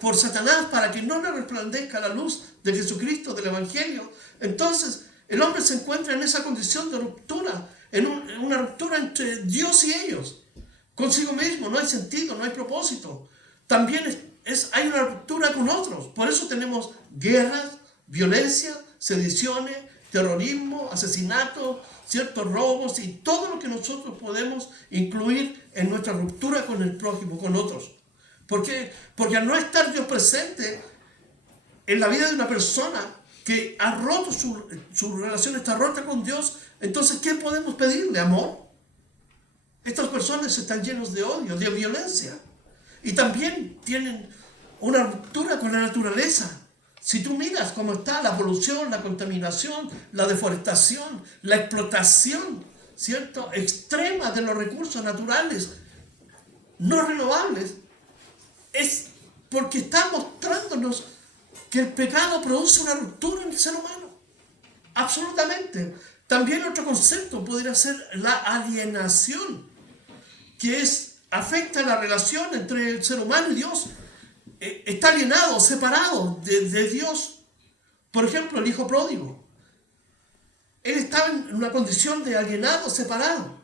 por Satanás para que no le resplandezca la luz de Jesucristo, del Evangelio, entonces el hombre se encuentra en esa condición de ruptura, en una ruptura entre Dios y ellos. Consigo mismo, no hay sentido, no hay propósito. También hay una ruptura con otros. Por eso tenemos guerras, violencia, sediciones, terrorismo, asesinatos, ciertos robos y todo lo que nosotros podemos incluir en nuestra ruptura con el prójimo, con otros. ¿Por qué? Porque al no estar Dios presente en la vida de una persona que ha roto su relación, está rota con Dios, entonces ¿qué podemos pedirle? ¿Amor? Estas personas están llenas de odio, de violencia. Y también tienen una ruptura con la naturaleza. Si tú miras cómo está la polución, la contaminación, la deforestación, la explotación, ¿cierto?, extrema de los recursos naturales no renovables, es Porque está mostrándonos que el pecado produce una ruptura en el ser humano. Absolutamente. También otro concepto podría ser la alienación, que afecta la relación entre el ser humano y Dios. Está alienado, separado de Dios. Por ejemplo, el hijo pródigo. Él estaba en una condición de alienado, separado.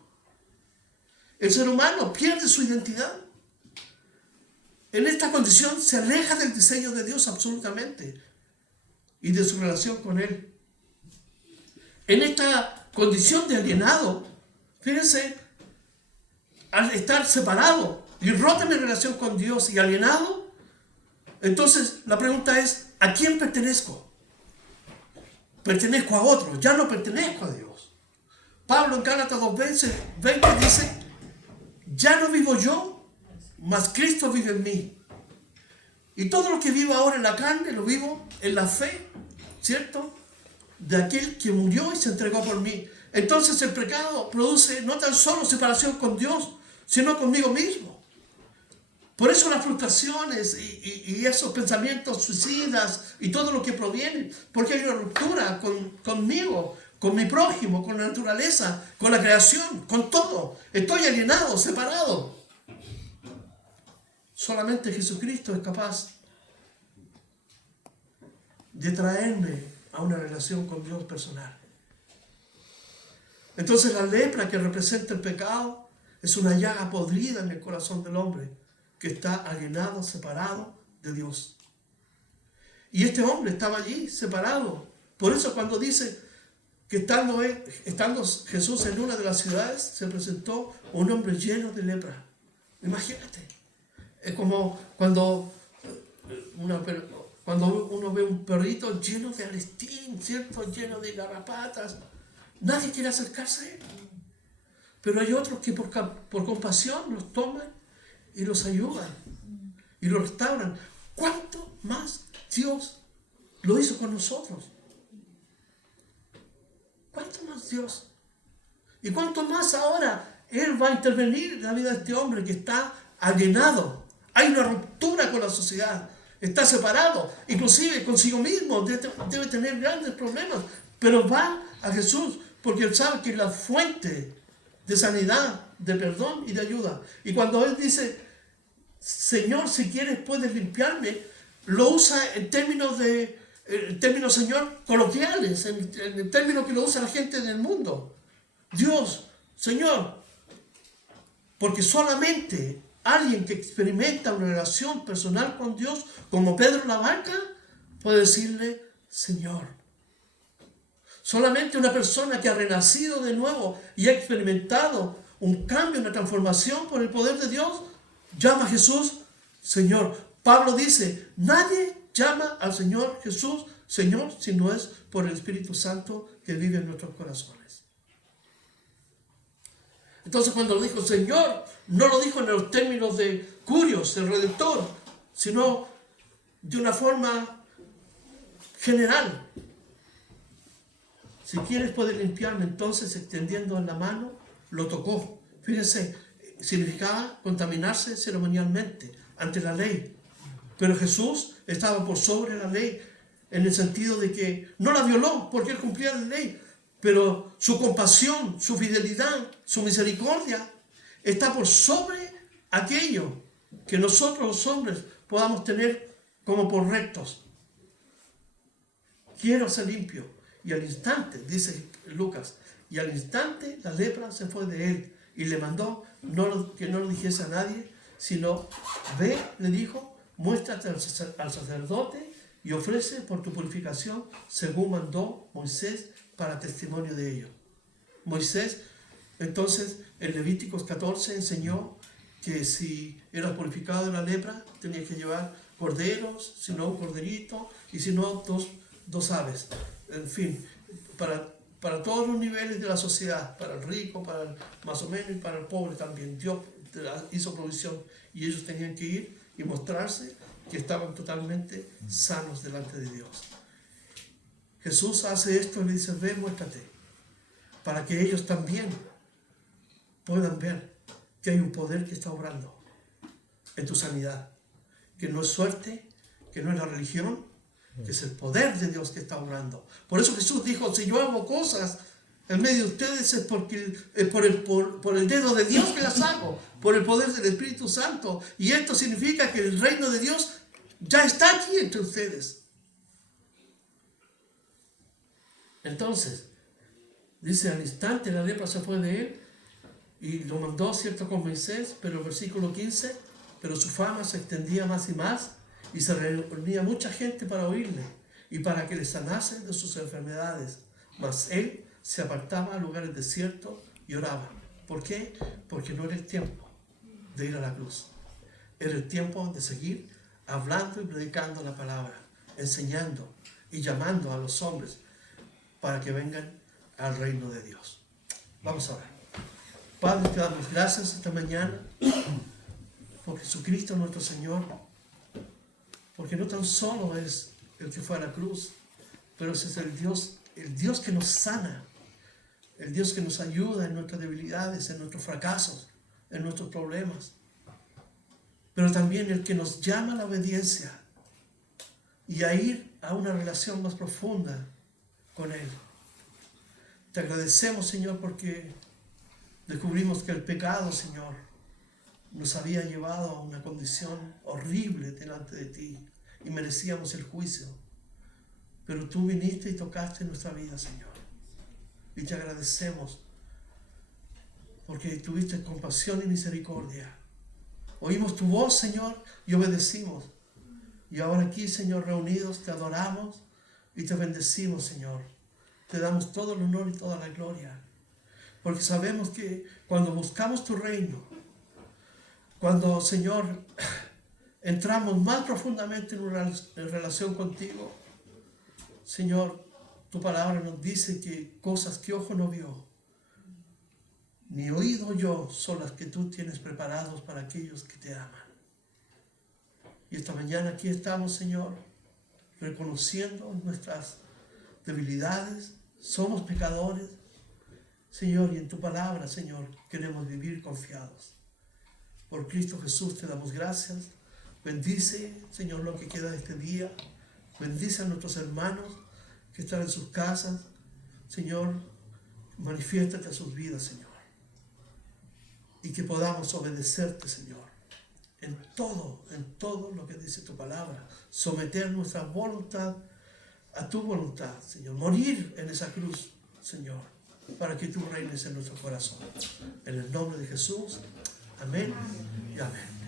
El ser humano pierde su identidad. En esta condición se aleja del diseño de Dios absolutamente y de su relación con Él. En esta condición de alienado, fíjense, al estar separado y roto en relación con Dios y alienado, entonces la pregunta es, ¿a quién pertenezco? Pertenezco a otro, ya no pertenezco a Dios. Pablo en Gálatas 2:20 dice, ya no vivo yo, mas Cristo vive en mí. Y todo lo que vivo ahora en la carne, lo vivo en la fe, ¿cierto? De aquel que murió y se entregó por mí. Entonces el pecado produce no tan solo separación con Dios, sino conmigo mismo. Por eso las frustraciones y esos pensamientos suicidas y todo lo que proviene, porque hay una ruptura conmigo, con mi prójimo, con la naturaleza, con la creación, con todo. Estoy alienado, separado. Solamente Jesucristo es capaz de traerme a una relación con Dios personal. Entonces la lepra que representa el pecado es una llaga podrida en el corazón del hombre que está alienado, separado de Dios. Y este hombre estaba allí, separado. Por eso cuando dice que estando Jesús en una de las ciudades, se presentó un hombre lleno de lepra. Imagínate. Es como cuando uno ve un perrito lleno de alestín, ¿cierto? Lleno de garrapatas. Nadie quiere acercarse a él. Pero hay otros que por compasión los toman y los ayudan y los restauran. ¿Cuánto más Dios lo hizo con nosotros? ¿Cuánto más Dios? ¿Y cuánto más ahora Él va a intervenir en la vida de este hombre que está alienado? Hay una ruptura con la sociedad. Está separado, inclusive consigo mismo, debe tener grandes problemas, pero va a Jesús porque Él sabe que es la fuente de sanidad, de perdón y de ayuda. Y cuando Él dice, Señor, si quieres puedes limpiarme, lo usa en términos Señor, coloquiales, en términos que lo usa la gente del mundo. Dios, Señor, porque solamente alguien que experimenta una relación personal con Dios, como Pedro en la barca, puede decirle, Señor. Solamente una persona que ha renacido de nuevo y ha experimentado un cambio, una transformación por el poder de Dios, llama a Jesús Señor. Pablo dice, nadie llama al Señor Jesús Señor si no es por el Espíritu Santo que vive en nuestros corazones. Entonces cuando lo dijo Señor, no lo dijo en los términos de Curios, el Redentor, sino de una forma general. Si quieres puedes limpiarme. Entonces extendiendo la mano, lo tocó. Fíjense, significaba contaminarse ceremonialmente ante la ley. Pero Jesús estaba por sobre la ley en el sentido de que no la violó porque Él cumplía la ley. Pero su compasión, su fidelidad, su misericordia está por sobre aquello que nosotros los hombres podamos tener como por rectos. Quiero ser limpio. Y al instante, dice Lucas, y al instante la lepra se fue de él y le mandó que no lo dijese a nadie, sino ve, le dijo, muéstrate al sacerdote y ofrece por tu purificación según mandó Moisés para testimonio de ello. Moisés, entonces, en Levíticos 14 enseñó que si eras purificado de la lepra, tenías que llevar corderos, si no un corderito, y si no dos aves. En fin, para todos los niveles de la sociedad, para el rico, para el más o menos y para el pobre también. Dios hizo provisión y ellos tenían que ir y mostrarse que estaban totalmente sanos delante de Dios. Jesús hace esto y le dice, ve, muéstrate, para que ellos también puedan ver que hay un poder que está obrando en tu sanidad que no es suerte, que no es la religión, que es el poder de Dios que está obrando. Por eso Jesús dijo, si yo hago cosas en medio de ustedes es porque por el dedo de Dios que las hago, por el poder del Espíritu Santo. Y esto significa que el reino de Dios ya está aquí entre ustedes. Entonces, dice, al instante la lepra se fue de él y lo mandó, cierto, con Moisés, pero el versículo 15, pero su fama se extendía más y más y se reunía mucha gente para oírle y para que le sanase de sus enfermedades. Mas él se apartaba a lugares desiertos y oraba. ¿Por qué? Porque no era el tiempo de ir a la cruz. Era el tiempo de seguir hablando y predicando la palabra, enseñando y llamando a los hombres para que vengan al reino de Dios. Vamos a orar. Padre, te damos gracias esta mañana por Jesucristo nuestro Señor, porque no tan solo es el que fue a la cruz, pero ese es el Dios que nos sana, el Dios que nos ayuda en nuestras debilidades, en nuestros fracasos, en nuestros problemas, pero también el que nos llama a la obediencia y a ir a una relación más profunda con Él. Te agradecemos, Señor, porque descubrimos que el pecado, Señor, nos había llevado a una condición horrible delante de ti y merecíamos el juicio. Pero tú viniste y tocaste nuestra vida, Señor. Y te agradecemos porque tuviste compasión y misericordia. Oímos tu voz, Señor, y obedecimos. Y ahora aquí, Señor, reunidos, te adoramos y te bendecimos, Señor. Te damos todo el honor y toda la gloria. Porque sabemos que cuando buscamos tu reino, cuando, Señor, entramos más profundamente en una relación contigo, Señor, tu palabra nos dice que cosas que ojo no vio, ni oído yo, son las que tú tienes preparados para aquellos que te aman. Y esta mañana aquí estamos, Señor, reconociendo nuestras debilidades, somos pecadores, Señor, y en tu palabra, Señor, queremos vivir confiados. Por Cristo Jesús te damos gracias. Bendice, Señor, lo que queda de este día. Bendice a nuestros hermanos que están en sus casas. Señor, manifiéstate a sus vidas, Señor. Y que podamos obedecerte, Señor, en todo lo que dice tu palabra. Someter nuestra voluntad a tu voluntad, Señor. Morir en esa cruz, Señor, para que tú reines en nuestro corazón. En el nombre de Jesús. Amén y amén.